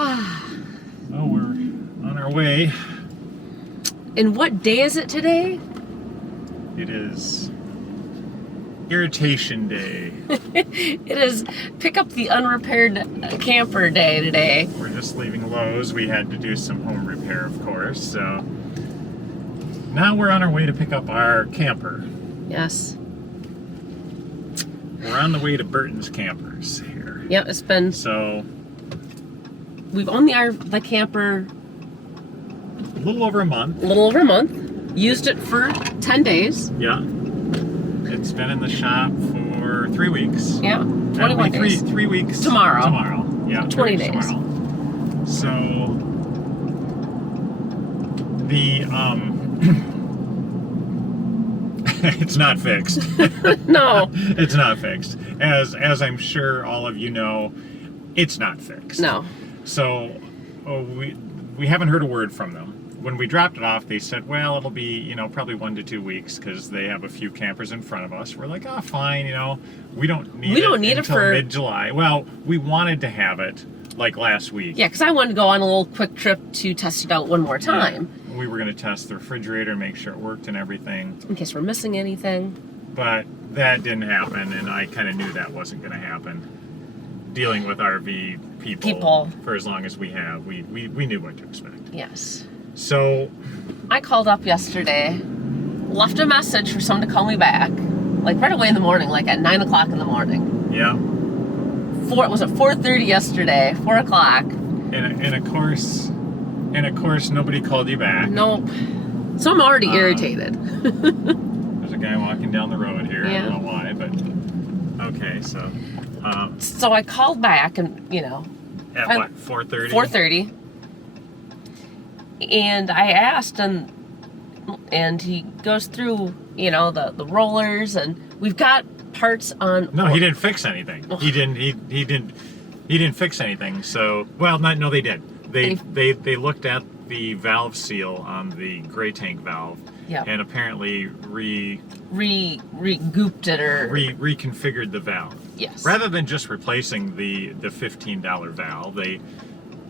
Oh, we're on our way. And what day is it today? It is Irritation Day. It is pick up the unrepaired camper day today. We're just leaving Lowe's. We had to do some home repair, of course, so now we're on our way to pick up our camper. Yes. We're on the way to Burton's Campers here. Yep, it's been... So... We've owned the camper... a little over a month. A little over a month. Used it for 10 days. Yeah. It's been in the shop for 3 weeks. Yeah, 21 days. 3 weeks. Tomorrow. Yeah, 20 days. Tomorrow. So... the, it's not fixed. No. It's not fixed. As I'm sure all of you know, it's not fixed. No. So we haven't heard a word from them. When we dropped it off, they said, well, it'll be, probably 1 to 2 weeks because they have a few campers in front of us. We're like, oh, fine, we don't need it until mid-July. Well, we wanted to have it like last week. Yeah, because I wanted to go on a little quick trip to test it out one more time. Yeah. We were going to test the refrigerator, make sure it worked and everything. In case we're missing anything. But that didn't happen, and I kind of knew that wasn't going to happen. Dealing with RV people for as long as we have, we knew what to expect. Yes. So I called up yesterday, left a message for someone to call me back, like right away in the morning, like at 9 o'clock in the morning. Yeah. Was it 4:30 yesterday? 4 o'clock. And of course, nobody called you back. Nope. So I'm already irritated. There's a guy walking down the road here. Yeah. I don't know why, but okay. So. So I called back, and At what? 4:30. 4:30. And I asked, and he goes through, the rollers, and we've got parts on. No, he didn't fix anything. Oh. He didn't fix anything. So, well, no, they did. They looked at the valve seal on the gray tank valve, and apparently re-gooped it or reconfigured the valve. Yes. Rather than just replacing the $15 valve, they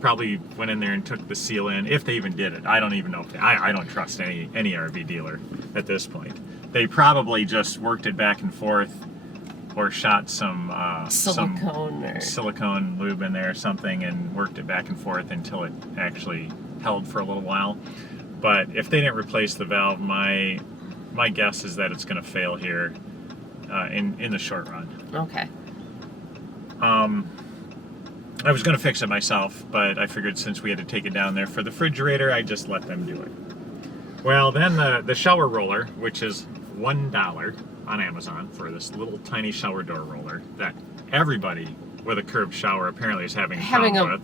probably went in there and took the seal in, if they even did it. I don't even know if I don't trust any RV dealer at this point. They probably just worked it back and forth, or shot some silicone lube in there or something and worked it back and forth until it actually held for a little while. But if they didn't replace the valve, my guess is that it's going to fail here in the short run. Okay. I was going to fix it myself, but I figured since we had to take it down there for the refrigerator, I'd just let them do it. Well, then the shower roller, which is $1 on Amazon for this little tiny shower door roller that everybody with a curved shower apparently is having problems with.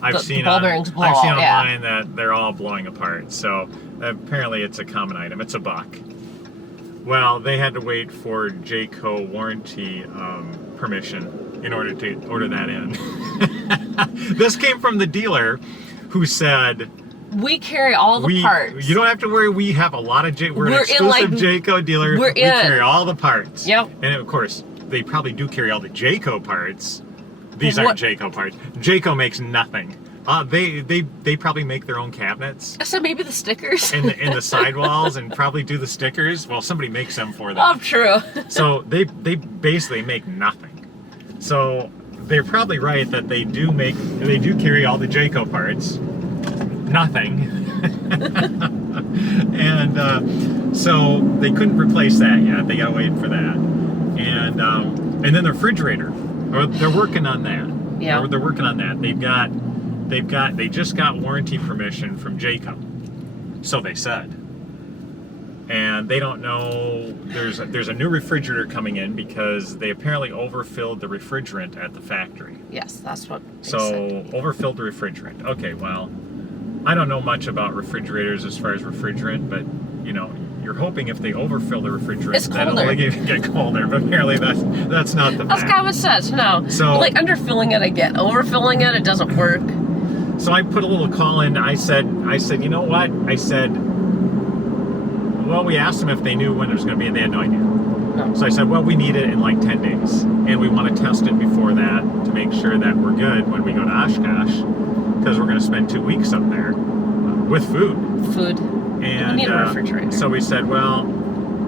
I've seen online that they're all blowing apart. So apparently it's a common item. It's $1. Well, they had to wait for Jayco warranty permission in order to order that in. This came from the dealer who said, we carry all the parts. You don't have to worry. We have a lot of we're an exclusive Jayco dealer. We carry all the parts. Yep. And of course, they probably do carry all the Jayco parts. These aren't Jayco parts. Jayco makes nothing. They probably make their own cabinets. So maybe the stickers in the sidewalls, and probably do the stickers. Well, somebody makes them for them. Oh, true. So they basically make nothing. So they're probably right that they do carry all the Jayco parts. Nothing. And so they couldn't replace that yet. They gotta wait for that. And then the refrigerator. They're working on that. Yeah. They're working on that. They just got warranty permission from Jayco. So they said. And they don't know, there's a new refrigerator coming in because they apparently overfilled the refrigerant at the factory. Yes, that's what they said. Overfilled the refrigerant. Okay, well, I don't know much about refrigerators as far as refrigerant, but you're hoping if they overfill the refrigerant, that'll only get colder. But apparently that's not the fact. That's kind of what it says. No. So like underfilling it, I get. Overfilling it doesn't work. So I put a little call in. I said, you know what? I said, well, we asked them if they knew when it was going to be, and they had no idea. No. So I said, well, we need it in like 10 days. And we want to test it before that to make sure that we're good when we go to Oshkosh, because we're going to spend 2 weeks up there with food. Food. And We need a refrigerator. so we said, well,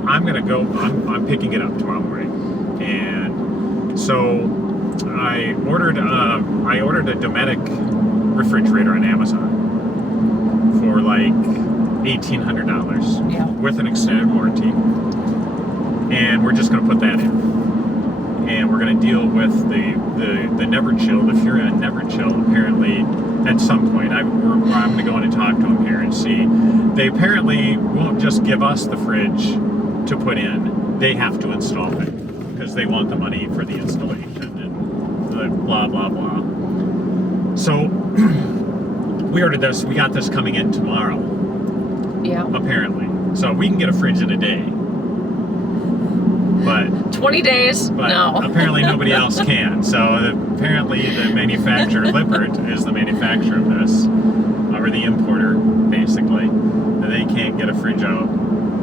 I'm going to go, I'm picking it up tomorrow morning. And so I ordered a Dometic refrigerator on Amazon for like $1,800 with an extended warranty. And we're just going to put that in. And we're going to deal with the Never Chill, the Furrion Never Chill, apparently at some point. I'm going to go in and talk to them here and see. They apparently won't just give us the fridge to put in. They have to install it because they want the money for the installation and the blah, blah, blah. So we ordered this. We got this coming in tomorrow. Yeah. Apparently. So we can get a fridge in a day. But 20 days? But no. apparently nobody else can. So apparently the manufacturer, Lippert, is the manufacturer of this, or the importer, basically. They can't get a fridge out,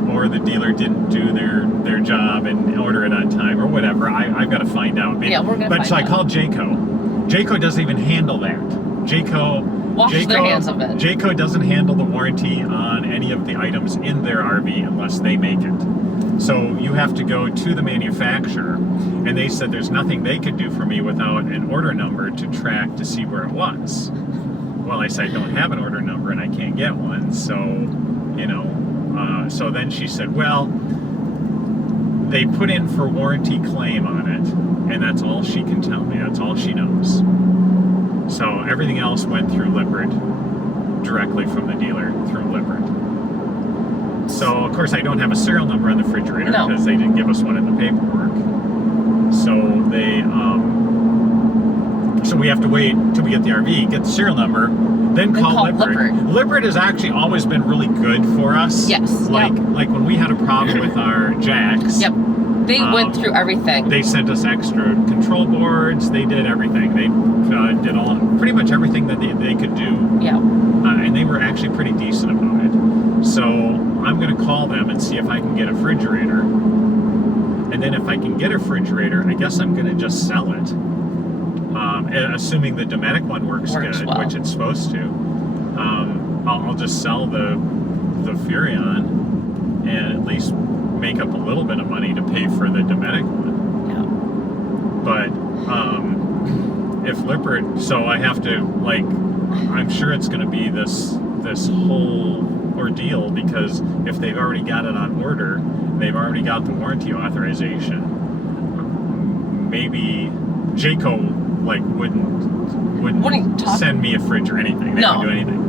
or the dealer didn't do their job and order it on time, or whatever. I've got to find out. Yeah, we're gonna find out. So I called Jayco. Jayco doesn't even handle that. Jayco their hands of it. Jayco doesn't handle the warranty on any of the items in their RV unless they make it. So you have to go to the manufacturer, and they said there's nothing they could do for me without an order number to track to see where it was. Well, I said I don't have an order number and I can't get one, so, so then she said, well, they put in for warranty claim on it, and that's all she can tell me. That's all she knows. So everything else went through Lippert, directly from the dealer through Lippert. So, of course, I don't have a serial number on the refrigerator because they didn't give us one in the paperwork. So so we have to wait till we get the RV, get the serial number, then call Lippert. Lippert has actually always been really good for us. Yes. Like when we had a problem with our jacks. Yep. They went through everything. They sent us extra control boards. They did everything. They did pretty much everything that they could do. Yeah. And they were actually pretty decent about it. So I'm going to call them and see if I can get a refrigerator. And then if I can get a refrigerator, I guess I'm going to just sell it. Assuming the Dometic one works good, well, which it's supposed to. I'll just sell the Furrion and at least make up a little bit of money to pay for the Dometic one. Yeah. But if Lippert, so I have to, I'm sure it's going to be this whole ordeal, because if they've already got it on order, they've already got the warranty authorization, maybe Jayco wouldn't send me a fridge or anything. They wouldn't do anything.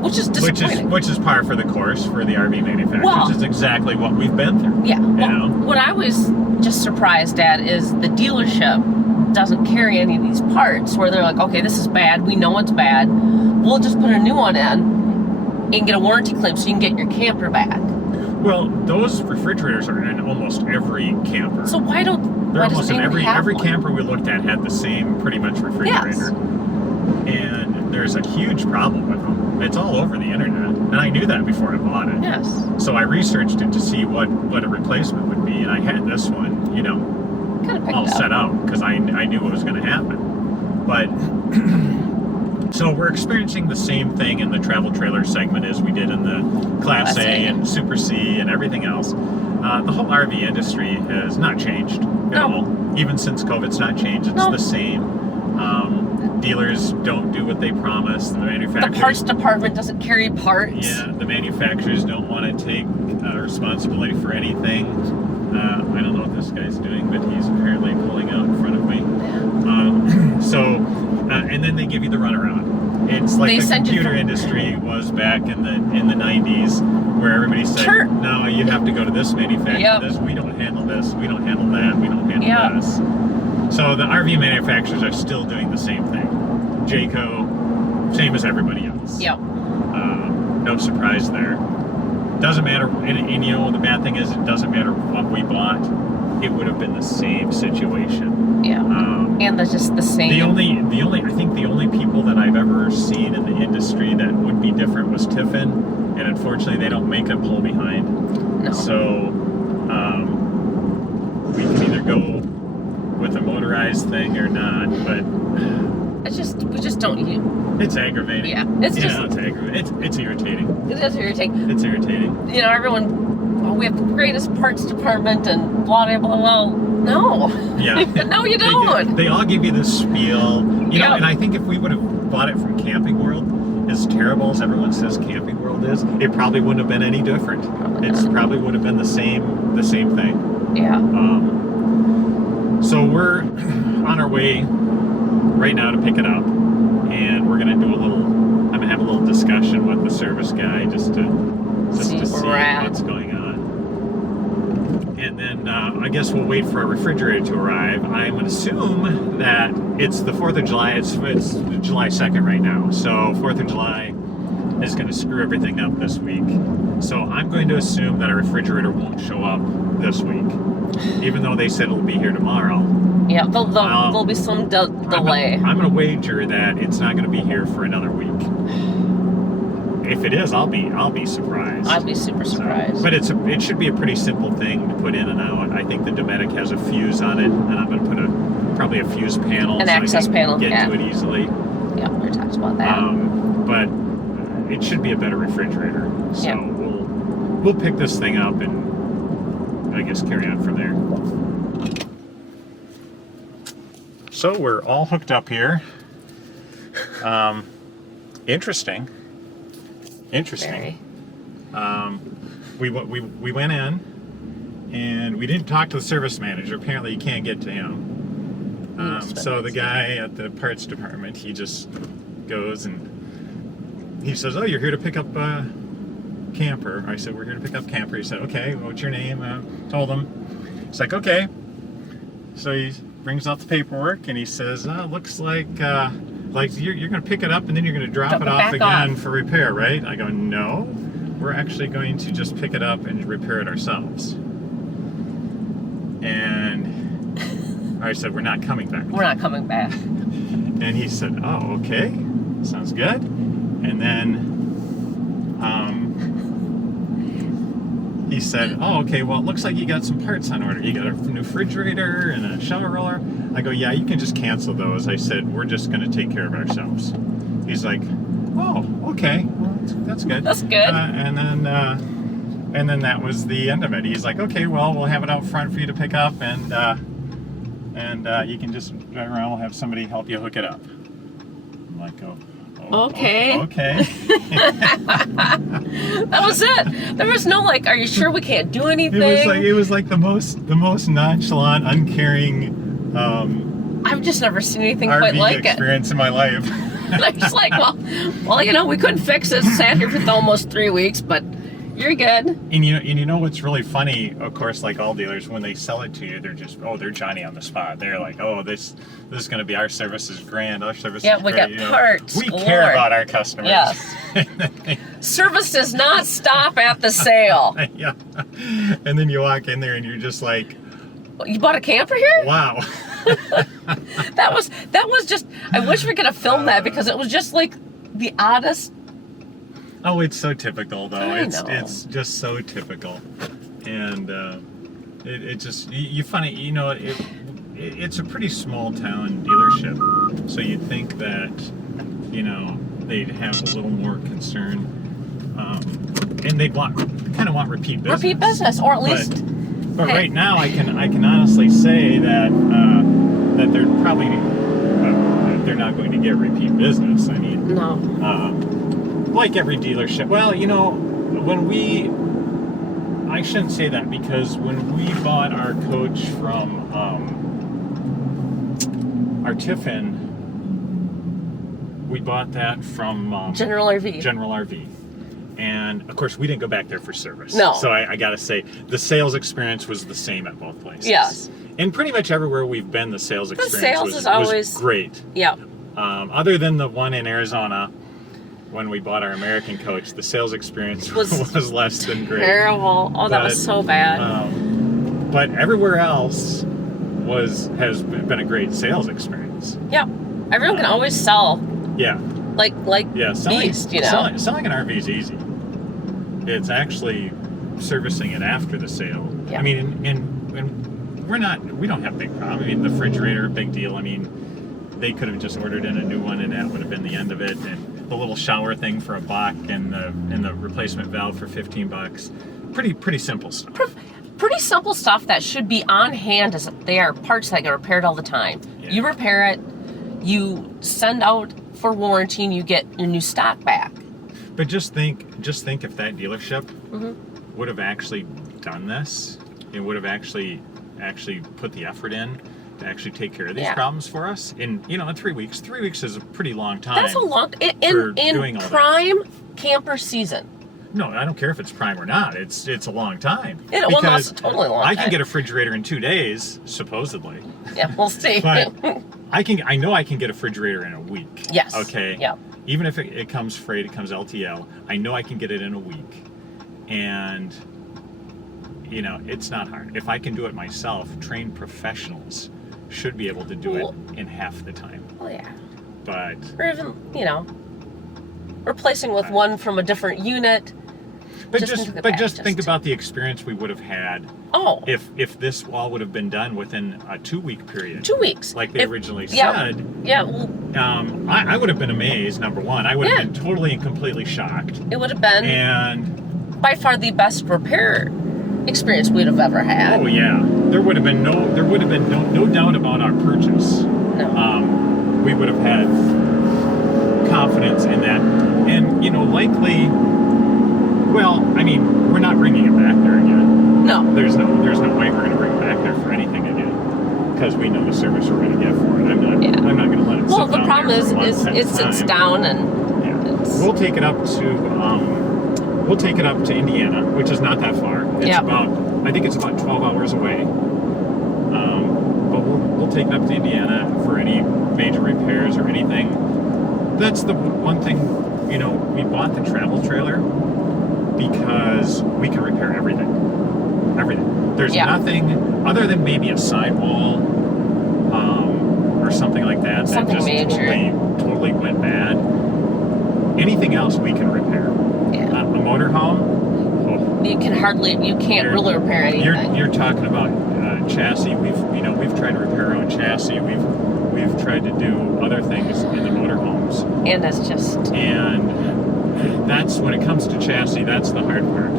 Which is disappointing. Which is par for the course for the RV manufacturers. Which is exactly what we've been through. Yeah. What I was just surprised at is the dealership doesn't carry any of these parts where they're like, okay, this is bad. We know it's bad. We'll just put a new one in and get a warranty claim so you can get your camper back. Well, those refrigerators are in almost every camper. So why almost in every camper we looked at had the same pretty much refrigerator. Yes. And there's a huge problem with them. It's all over the internet, and I knew that before I bought it. Yes. So I researched it to see what a replacement would be, and I had this one, all set out because I knew what was going to happen. But so we're experiencing the same thing in the travel trailer segment as we did in the Class A and Super C and everything else. The whole RV industry has not changed at all. Even since COVID's not changed. It's the same. Dealers don't do what they promise. The manufacturers... The parts department doesn't carry parts. Yeah, the manufacturers don't want to take responsibility for anything. I don't know what this guy's doing, but he's apparently pulling out in front of me. And then they give you the runaround. It's like the computer industry was back in the 90s, where everybody said, no, you have to go to this manufacturer. This, we don't handle this. We don't handle that. We don't handle this. So the RV manufacturers are still doing the same thing. Jayco, same as everybody else. Yep. No surprise there. Doesn't matter, and the bad thing is, it doesn't matter what we bought. It would have been the same situation. Yeah. And that's just the same. I think the only people that I've ever seen in the industry that would be different was Tiffin, and unfortunately they don't make a pull behind. No. So, size thing or not, but we just don't use. it's aggravating. Yeah, it's just it's aggravating. It's irritating. it is irritating. It's irritating. You know, everyone, oh, we have the greatest parts department and blah blah blah. Well, no. Yeah. No, you don't. They all give you this spiel, you know. Yep. And I think if we would have bought it from Camping World, as terrible as everyone says Camping World is, it probably wouldn't have been any different. Probably would have been the same thing. Yeah. So we're on our way right now to pick it up, and we're gonna do I'm gonna have a little discussion with the service guy just to see what's going on. And then I guess we'll wait for our refrigerator to arrive. I would assume that it's the 4th of July. It's July 2nd right now. So 4th of July is going to screw everything up this week. So I'm going to assume that our refrigerator won't show up this week, even though they said it'll be here tomorrow. Yeah, there'll be some delay. I'm going to wager that it's not going to be here for another week. If it is, I'll be surprised. I'd be super surprised. But it should be a pretty simple thing to put in and out. I think the Dometic has a fuse on it, and I'm going to put probably a fuse panel, an access panel, get to it easily. Yeah, we talked about that. But it should be a better refrigerator. So yeah. we'll pick this thing up and I guess carry on from there. So we're all hooked up here. Interesting. Very. We went in and we didn't talk to the service manager. Apparently you can't get to him. So the guy at the parts department, he just goes and he says, "Oh, you're here to pick up camper." I said, "We're here to pick up camper." He said, "Okay, what's your name?" Told him. He's like, "Okay." So he brings out the paperwork and he says, "Looks like you're going to pick it up and then you're going to drop it off again for repair, right?" I go, "No, we're actually going to just pick it up and repair it ourselves." And I said, "We're not coming back." We're not coming back. And he said, "Oh, okay, sounds good." And then he said, "Oh, okay, well, it looks like you got some parts on order. You got a new refrigerator and a shower roller." I go, "Yeah, you can just cancel those." I said, "We're just going to take care of ourselves." He's like, "Oh, okay, well, that's good." That's good. And then that was the end of it. He's like, "Okay, well, we'll have it out front for you to pick up, and you can just drive around. We'll have somebody help you hook it up." I'm like, "Oh, okay." Okay. That was it. There was no like, "Are you sure we can't do anything?" It was like the most nonchalant, uncaring I've just never seen anything RV quite like it. experience in my life. I'm just like, well, you know, we couldn't fix it. Sat here for almost 3 weeks, but you're good. And you know what's really funny? Of course, like all dealers, when they sell it to you, they're just they're Johnny on the spot. They're like, "Oh, this is going to be our service is grand. Our service is we great." got parts. We care about our customers. Yes. Service does not stop at the sale. Yeah. And then you walk in there and you're just like, "You bought a camper here?" "Wow." That was just. I wish we could have filmed that because it was just like the oddest. Oh, it's so typical though. It's just so typical, and it just you find it. You know, it's a pretty small town dealership, so you'd think that they'd have a little more concern, and they'd kind of want repeat business. Repeat business, or at least. But right now, I can honestly say that they're probably they're not going to get repeat business. I mean, no. Like every dealership. Well, I shouldn't say that because when we bought our coach from our Tiffin, we bought that from General RV. General RV. And of course, we didn't go back there for service. No. So I got to say, the sales experience was the same at both places. Yes. And pretty much everywhere we've been, the sales experience was always great. Yeah. Other than the one in Arizona, when we bought our American coach, the sales experience was less than great. Terrible. Oh, that was so bad. But everywhere else has been a great sales experience. Yeah. Everyone can always sell. Yeah. Like beast, you know. Selling an RV is easy. It's actually servicing it after the sale. Yeah. I mean, and we don't have big problem. I mean, the refrigerator, big deal. I mean, they could have just ordered in a new one, and that would have been the end of it. And the little shower thing for $1, and the replacement valve for $15. Pretty simple stuff. Pretty simple stuff that should be on hand, as they are parts that get repaired all the time. Yeah. You repair it, you send out for warranty, and you get your new stock back. But just think if that dealership Mm-hmm. would have actually done this, and would have actually put the effort in to actually take care of these problems for us in 3 weeks. 3 weeks is a pretty long time. That's a long for in doing all prime camper season. No, I don't care if it's prime or not. It's a long time. Well, that's a totally long I time. can get a refrigerator in 2 days, supposedly. Yeah, we'll see. But I know I can get a refrigerator in a week. Yes. Okay. Yeah. Even if it comes freight, it comes LTL. I know I can get it in a week, and it's not hard. If I can do it myself, trained professionals should be able to do it in half the time. Oh yeah. But Or even replacing with one from a different unit. Just think about the experience we would have had Oh. if this all would have been done within a 2-week period. 2 weeks. Like they originally Yeah. said. Yeah. Well, I would have been amazed, number one. I would have been totally and completely shocked. it would have been And by far the best repair experience we'd have ever had. oh yeah, there would have been no doubt about our purchase. No. We would have had confidence in that, and likely. Well, I mean, we're not bringing it back there again. No. There's no way we're going to bring it back there for anything again, because we know the service we're going to get for it. I'm not going to let it. Well, sit the down problem there is for months at it a sits time. down and We'll take it up to Indiana, which is not that far. It's I think it's about 12 hours away. But we'll take it up to Indiana for any major repairs or anything. That's the one thing, we bought the travel trailer because we can repair everything. Everything. There's nothing other than maybe a sidewall or something like that Something just major. totally went bad. Anything else we can repair. Yeah. A motorhome, you can't really repair anything. You're talking about chassis. We've tried to repair our own chassis. We've tried to do other things in the motorhomes. And it's just. And that's when it comes to chassis. That's the hard part.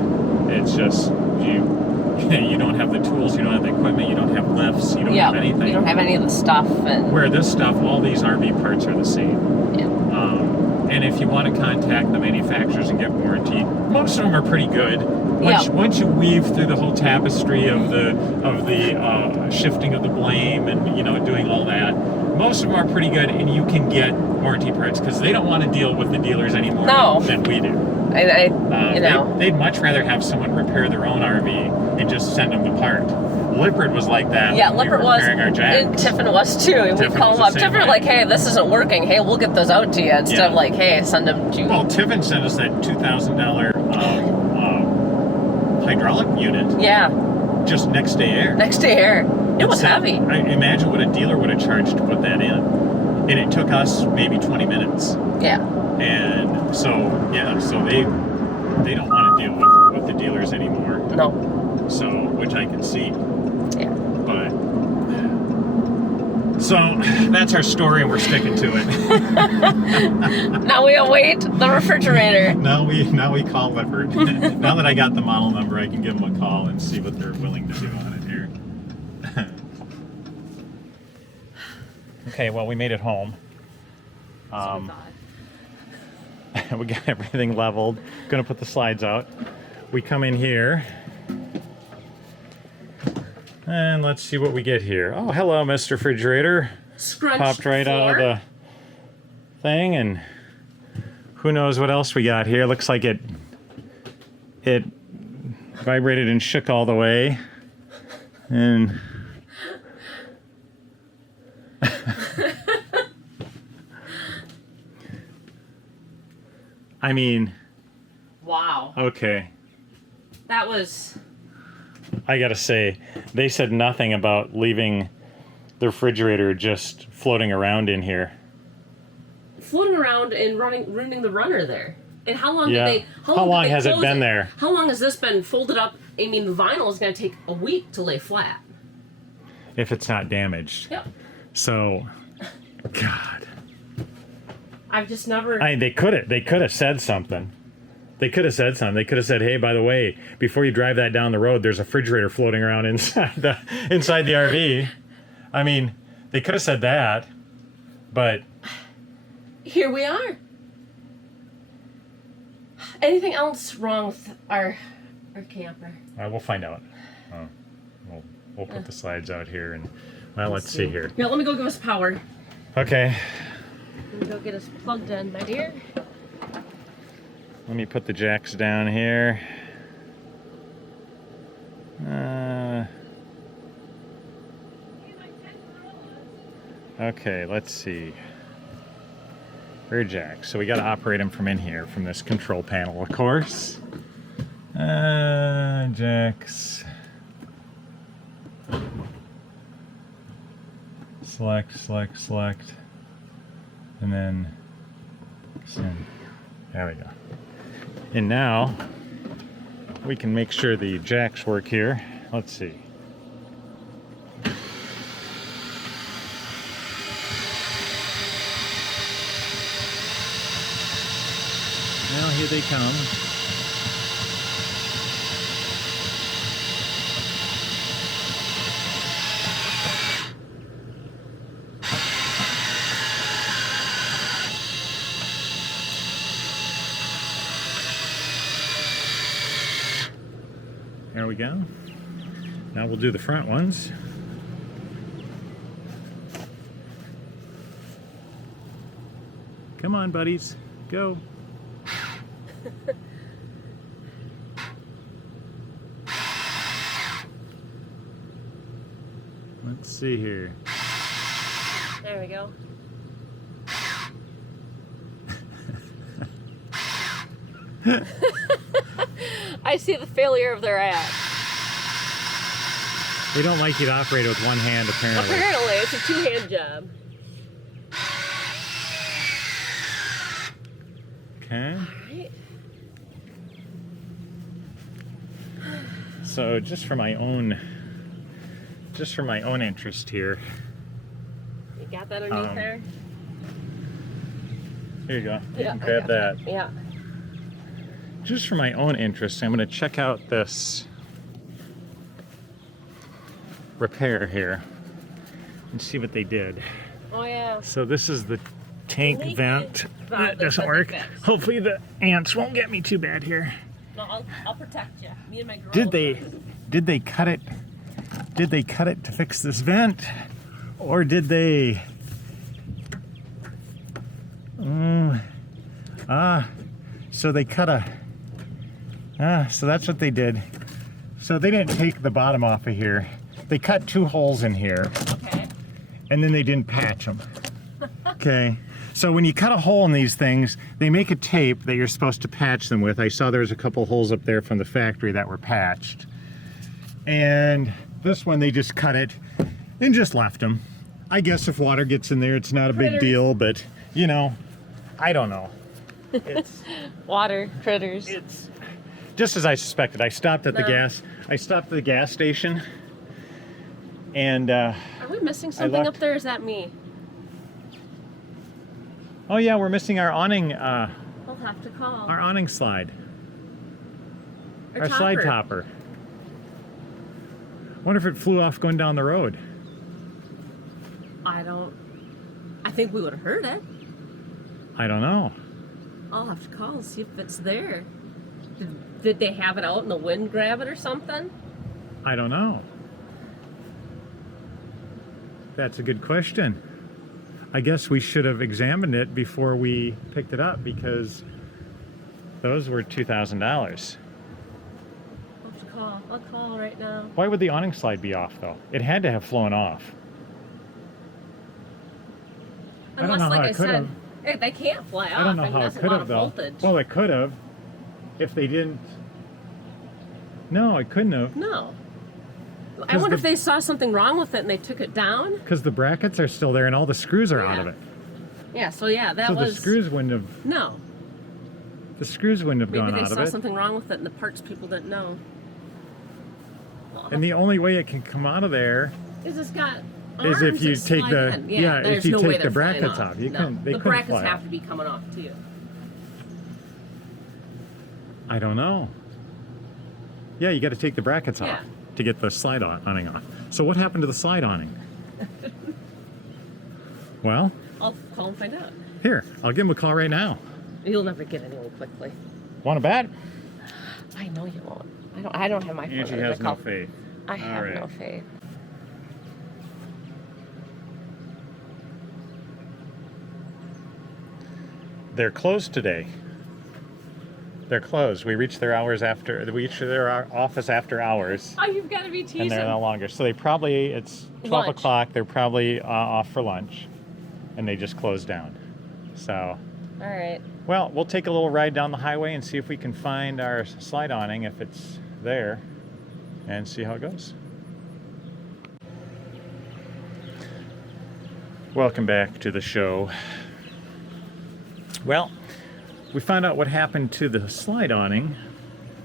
It's just you don't have the tools. You don't have the equipment. You don't have lifts. You don't have anything. You don't have any of the stuff. And where this stuff, all these RV parts are the same. Yeah. And if you want to contact the manufacturers and get warranty, most of them are pretty good. Once you weave through the whole tapestry of the shifting of the blame and doing all that, most of them are pretty good, and you can get warranty parts because they don't want to deal with the dealers anymore than we do. They'd much rather have someone repair their own RV and just send them the part. Lippert was like that. Yeah, when we were Lippert was, repairing our Jacks. and Tiffin was too. And we Tiffin call was them up. the same Tiffin way. like, hey, this isn't working. Hey, we'll get those out to you instead of like, hey, send them to. Well, Tiffin sent us that $2,000 hydraulic unit. Yeah. Just next day air. Next day air. It was heavy. I imagine what a dealer would have charged to put that in, and it took us maybe 20 minutes. Yeah. And so they don't want to deal with the dealers anymore. No. So, which I can see. Yeah. But so that's our story, and we're sticking to it. Now we await the refrigerator. Now we call Lippert. Now that I got the model number, I can give them a call and see what they're willing to do on it here. Okay, well, we made it home. We got everything leveled. Gonna put the slides out. We come in here. And let's see what we get here. Oh, hello, Mr. Refrigerator. Scrunched Popped right out of the thing, and who knows what else we got here. Looks like it vibrated and shook all the way. And I mean, wow. okay. That was. I gotta say, they said nothing about leaving the refrigerator just floating around in here. Floating around and ruining the runner there. And how long did they? How long has it close been there? How long has this been folded up? I mean, the vinyl is going to take a week to lay flat. if it's not damaged. Yep. So, God. I've just never. They could have said something. They could have said something. They could have said, "Hey, by the way, before you drive that down the road, there's a refrigerator floating around inside the RV." I mean, they could have said that, but Here we are. Anything else wrong with our camper? we'll find out. We'll put the slides out here, and let's see here. Yeah, let me go give us power. Okay. Let me go get us plugged in, my dear. Let me put the jacks down here. Okay, let's see. Rear jacks. So we got to operate them from in here, from this control panel, of course. Jacks. Select. And then send. There we go. And now we can make sure the jacks work here. Let's see. Now here they come. There we go. Now we'll do the front ones. Come on, buddies. Go. Let's see here. There we go. I see the failure of their app. They don't like you to operate with one hand, apparently. Apparently, it's a two-hand job. Okay. Right. So just for my own interest here. You got that underneath there? Here you go. You Yeah, can grab that. Yeah. Just for my own interest, I'm going to check out this repair here and see what they did. Oh yeah. So this is the tank Leaky. vent. That doesn't But work. fixed. Hopefully the ants won't get me too bad here. No, I'll protect you. Me and my girl. Did they cut it? Did they cut it to fix this vent, or did they? So they cut a. So that's what they did. So they didn't take the bottom off of here. They cut 2 holes in here, Okay. and then they didn't patch them. Okay. So when you cut a hole in these things, they make a tape that you're supposed to patch them with. I saw there was a couple holes up there from the factory that were patched. And this one, they just cut it and just left them. I guess if water gets in there, it's not a big deal, but you know, I don't know. It's Water critters. it's just as I suspected. I stopped at the gas station, and Are we missing something looked. up there? Is that me? oh yeah, we're missing our awning We'll have to call. slide, Or our slide topper. Wonder if it flew off going down the road. I think we would have heard it. I don't know. I'll have to call and see if it's there. Did they have it out in the wind, grab it or something? I don't know. That's a good question. I guess we should have examined it before we picked it up, because those were $2,000. I'll have to call. I'll call right now. Why would the awning slide be off, though? It had to have flown off. I don't Unless, know like how I it could said, have. they can't fly off. I don't know mean, how it that's a could lot have, of though. voltage. Well, it could have. If they didn't. No, it couldn't have. No. I wonder if they saw something wrong with it and they took it down. Because the brackets are still there and all the screws are out of it. Yeah, so yeah, that So was... the screws wouldn't have. No. The screws wouldn't have Maybe gone they out of saw it. something wrong with it and the parts people didn't know. And the only way it can come out of there Is it's got Is arms if you that take slide the in. if there's you no way take the they're flying brackets off, you No. couldn't. They The couldn't brackets fly have off. to be coming off too. I don't know. Yeah, you got to take the brackets Yeah. off to get the slide awning off. So what happened to the slide awning? Well, I'll call and find out. here, I'll give him a call right now. You'll never get anyone quickly. Want to bet? I know you won't. I don't have my phone. Angie number. has I no call- faith. I have right. no faith. They're closed today. They're closed. We reached their office after hours, Oh, you've got to be teasing. and they're no longer. So it's 12 Lunch. o'clock. They're probably off for lunch, and they just closed down. So, All right. well, we'll take a little ride down the highway and see if we can find our slide awning if it's there, and see how it goes. Welcome back to the show. Well, we found out what happened to the slide awning.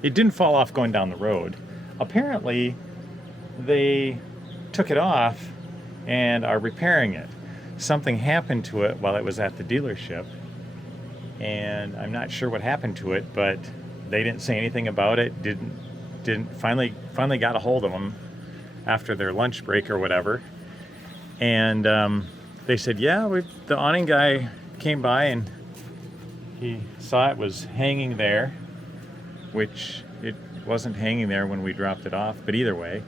It didn't fall off going down the road. Apparently, they took it off and are repairing it. Something happened to it while it was at the dealership, and I'm not sure what happened to it, but they didn't say anything about it. Finally got a hold of them after their lunch break or whatever, and they said, yeah, the awning guy came by and he saw it was hanging there, which it wasn't hanging there when we dropped it off, but either way.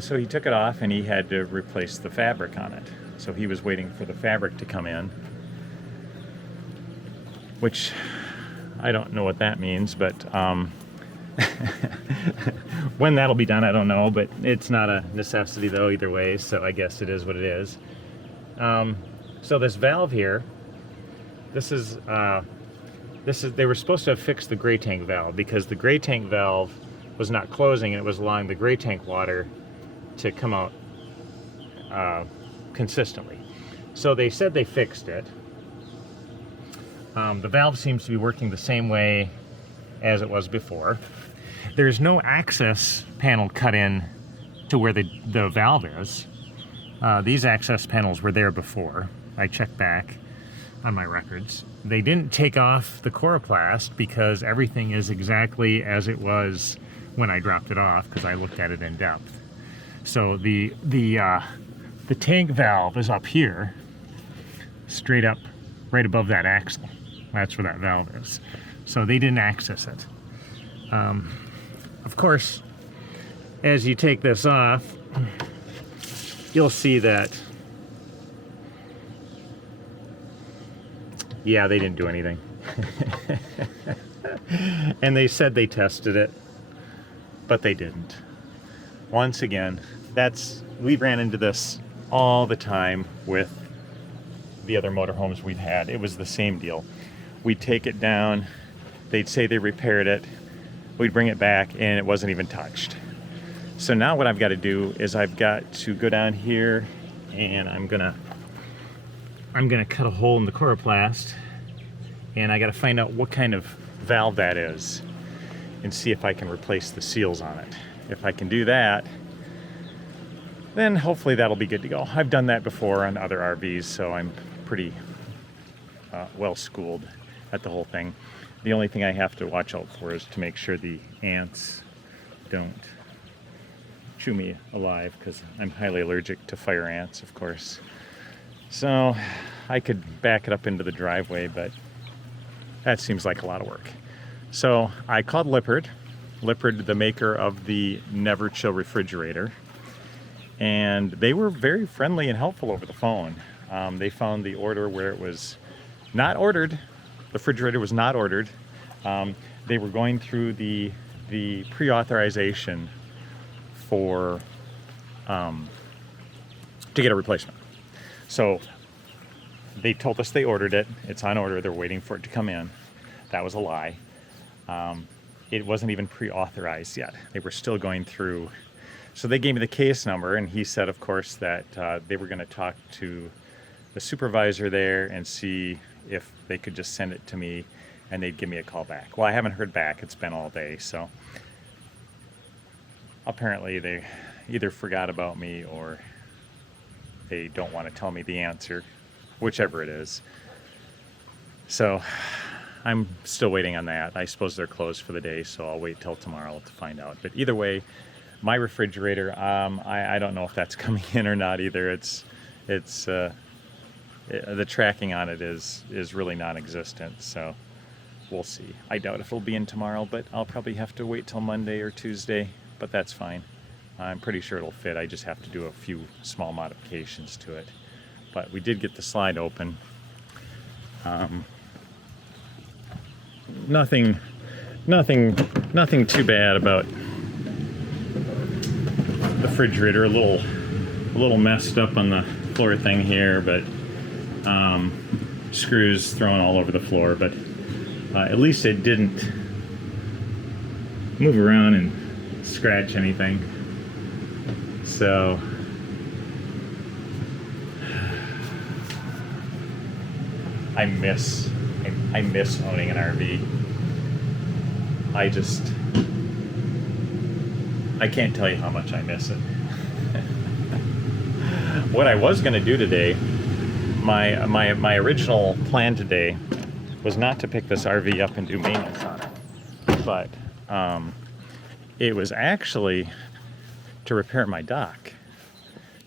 So he took it off and he had to replace the fabric on it. So he was waiting for the fabric to come in, which I don't know what that means, but when that'll be done, I don't know, but it's not a necessity though either way, so I guess it is what it is. So this valve here, this is they were supposed to have fixed the gray tank valve because the gray tank valve was not closing and it was allowing the gray tank water to come out consistently. So they said they fixed it. The valve seems to be working the same way as it was before. There's no access panel cut in to where the valve is. These access panels were there before. I checked back on my records. They didn't take off the coroplast because everything is exactly as it was when I dropped it off because I looked at it in depth. So the tank valve is up here, straight up, right above that axle. That's where that valve is. So they didn't access it. Of course, as you take this off, you'll see that, yeah, they didn't do anything. And they said they tested it, but they didn't. Once again, we ran into this all the time with the other motorhomes we've had. It was the same deal. We'd take it down, they'd say they repaired it, we'd bring it back, and it wasn't even touched. So now what I've got to do is I've got to go down here and I'm gonna cut a hole in the coroplast, and I got to find out what kind of valve that is and see if I can replace the seals on it. If I can do that, then hopefully that'll be good to go. I've done that before on other RVs, so I'm pretty well schooled at the whole thing. The only thing I have to watch out for is to make sure the ants don't chew me alive, because I'm highly allergic to fire ants, of course. So I could back it up into the driveway, but that seems like a lot of work. So I called Lippard, the maker of the Never Chill refrigerator, and they were very friendly and helpful over the phone. They found the order where it was not ordered. The refrigerator was not ordered. They were going through the pre-authorization for to get a replacement. So they told us they ordered it. It's on order. They're waiting for it to come in. That was a lie. It wasn't even pre-authorized yet. They were still going through. So they gave me the case number, and he said, of course, that they were going to talk to the supervisor there and see if they could just send it to me, and they'd give me a call back. Well, I haven't heard back. It's been all day, so apparently they either forgot about me or they don't want to tell me the answer, whichever it is. So I'm still waiting on that. I suppose they're closed for the day, so I'll wait till tomorrow to find out. But either way, my refrigerator, I don't know if that's coming in or not either. The tracking on it is really non-existent, so we'll see. I doubt if it'll be in tomorrow, but I'll probably have to wait till Monday or Tuesday, but that's fine. I'm pretty sure it'll fit. I just have to do a few small modifications to it. But we did get the slide open. Nothing too bad about the refrigerator. A little messed up on the floor thing here, but screws thrown all over the floor. But at least it didn't move around and scratch anything. So I miss owning an RV. I can't tell you how much I miss it. What I was going to do today, my original plan today was not to pick this RV up and do maintenance on it, but it was actually to repair my dock.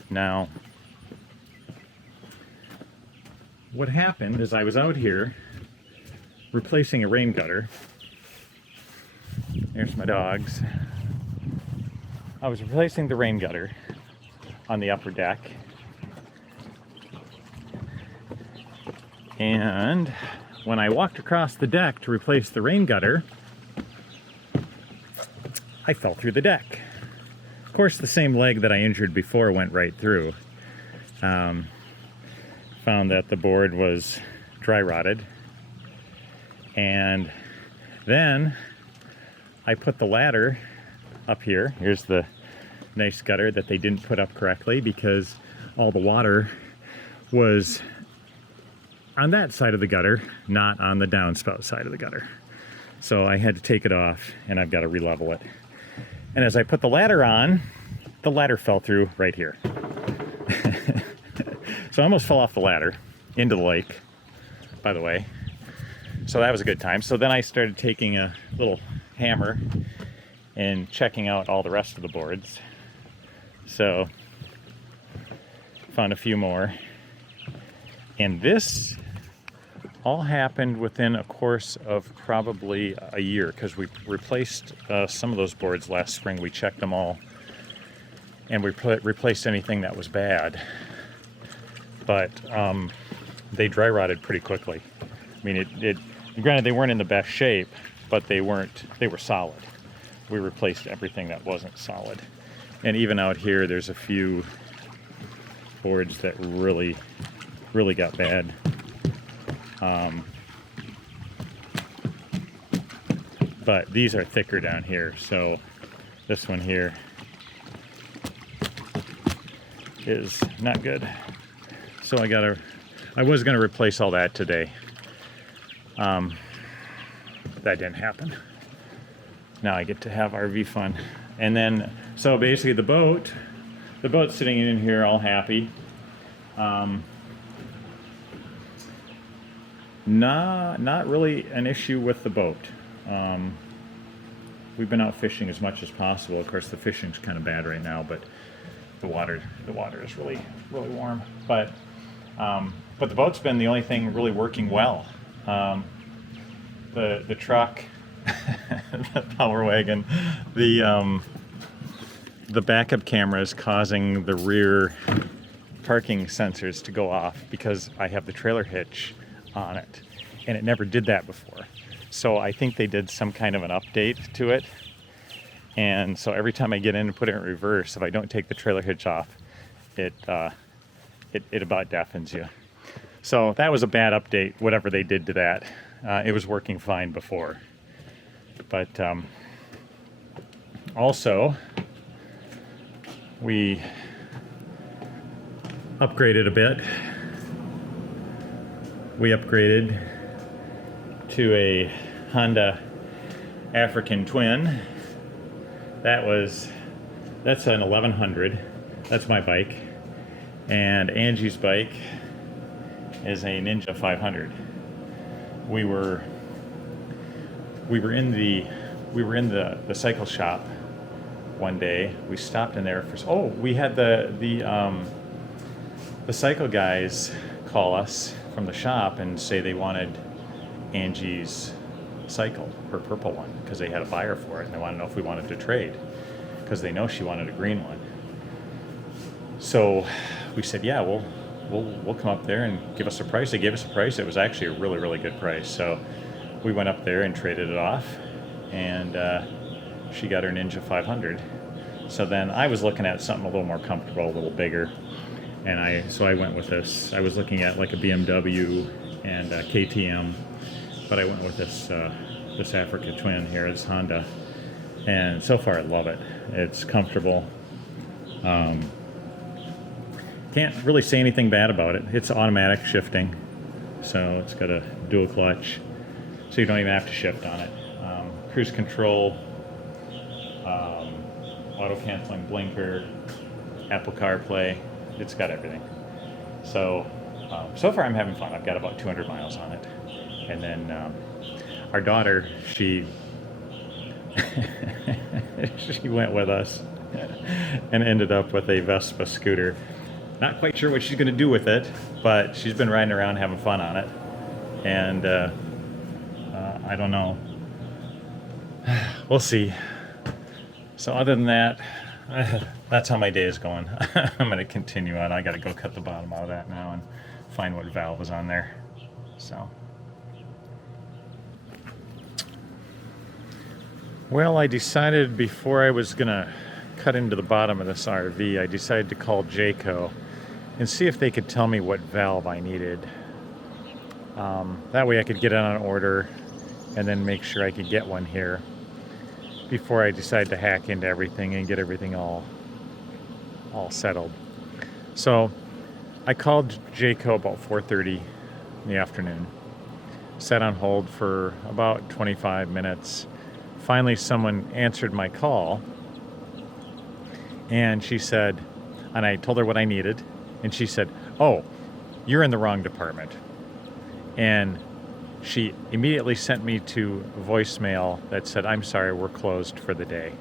Now, what happened is I was out here replacing a rain gutter. There's my dogs. I was replacing the rain gutter on the upper deck. And when I walked across the deck to replace the rain gutter, I fell through the deck. Of course, the same leg that I injured before went right through. Found that the board was dry rotted. And then I put the ladder up here. Here's the nice gutter that they didn't put up correctly because all the water was on that side of the gutter, not on the downspout side of the gutter. So I had to take it off and I've got to re-level it. And as I put the ladder on, the ladder fell through right here. So I almost fell off the ladder into the lake, by the way. So that was a good time. So then I started taking a little hammer and checking out all the rest of the boards. So found a few more. And this all happened within a course of probably a year because we replaced some of those boards last spring. We checked them all and we replaced anything that was bad. But they dry rotted pretty quickly. I mean, granted they weren't in the best shape, but they were solid. We replaced everything that wasn't solid. And even out here, there's a few boards that really got bad. But these are thicker down here, so this one here is not good. So I was gonna replace all that today. That didn't happen. Now I get to have RV fun. And then, so basically the boat's sitting in here all happy. Not really an issue with the boat. We've been out fishing as much as possible. Of course, the fishing's kind of bad right now, but the water is really warm. But the boat's been the only thing really working well. The truck, the power wagon, the backup camera is causing the rear parking sensors to go off because I have the trailer hitch on it, and it never did that before. So I think they did some kind of an update to it, and so every time I get in and put it in reverse, if I don't take the trailer hitch off, it about deafens you. So that was a bad update, whatever they did to that. It was working fine before. But also, we upgraded a bit. We upgraded to a Honda African Twin. That's an 1100. That's my bike. And Angie's bike is a Ninja 500. We were in the cycle shop one day. We stopped in there for we had the cycle guys call us from the shop and say they wanted Angie's cycle, her purple one, because they had a buyer for it and they wanted to know if we wanted to trade because they know she wanted a green one. So we said, yeah, we'll come up there and give us a price. They gave us a price. It was actually a really, really good price. So we went up there and traded it off, and she got her Ninja 500. So then I was looking at something a little more comfortable, a little bigger, and so I went with this. I was looking at like a BMW and a KTM, but I went with this Africa Twin here, this Honda, and so far I love it. It's comfortable. Can't really say anything bad about it. It's automatic shifting, so it's got a dual clutch, so you don't even have to shift on it. Cruise control, auto canceling blinker, Apple CarPlay. It's got everything. So so far I'm having fun. I've got about 200 miles on it, and then our daughter, she she went with us and ended up with a Vespa scooter. Not quite sure what she's going to do with it, but she's been riding around having fun on it, and I don't know. We'll see. So other than that, that's how my day is going. I'm going to continue on. I got to go cut the bottom out of that now and find what valve is on there. So, well, I decided before I was going to cut into the bottom of this RV, I decided to call Jayco and see if they could tell me what valve I needed. That way I could get it on order and then make sure I could get one here before I decide to hack into everything and get everything all settled. So I called Jayco about 4:30 in the afternoon, sat on hold for about 25 minutes. Finally someone answered my call, and she said, and I told her what I needed, and she said, "Oh, you're in the wrong department." And she immediately sent me to voicemail that said, "I'm sorry, we're closed for the day."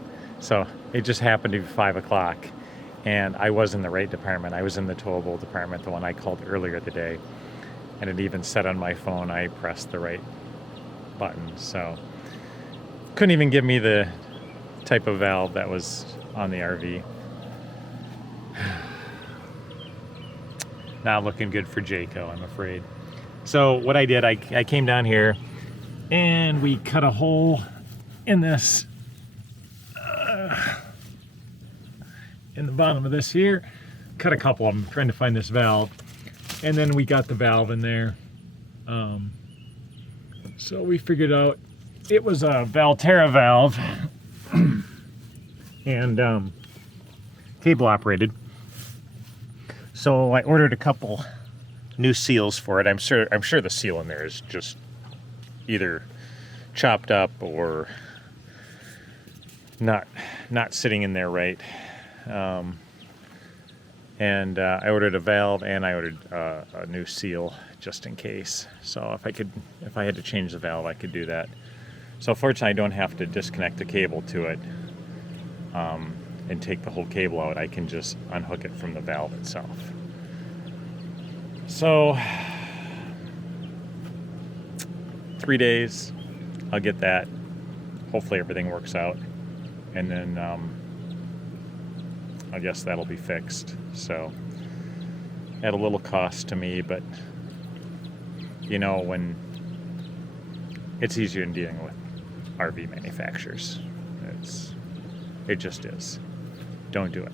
So it just happened to be 5 o'clock, and I was in the right department. I was in the towable department, the one I called earlier the day, and it even said on my phone I pressed the right button. So couldn't even give me the type of valve that was on the RV. Not looking good for Jayco, I'm afraid. So what I did, I came down here and we cut a hole in this, in the bottom of this here. Cut a couple of them, trying to find this valve. And then we got the valve in there. So we figured out it was a Valterra valve and cable operated. So I ordered a couple new seals for it. I'm sure the seal in there is just either chopped up or not sitting in there right. And I ordered a valve and I ordered a new seal just in case. So if I had to change the valve, I could do that. So fortunately, I don't have to disconnect the cable to it and take the whole cable out. I can just unhook it from the valve itself. So 3 days, I'll get that. Hopefully everything works out, and then I guess that'll be fixed. So at a little cost to me, but you know, when it's easier than dealing with RV manufacturers. It just is. Don't do it.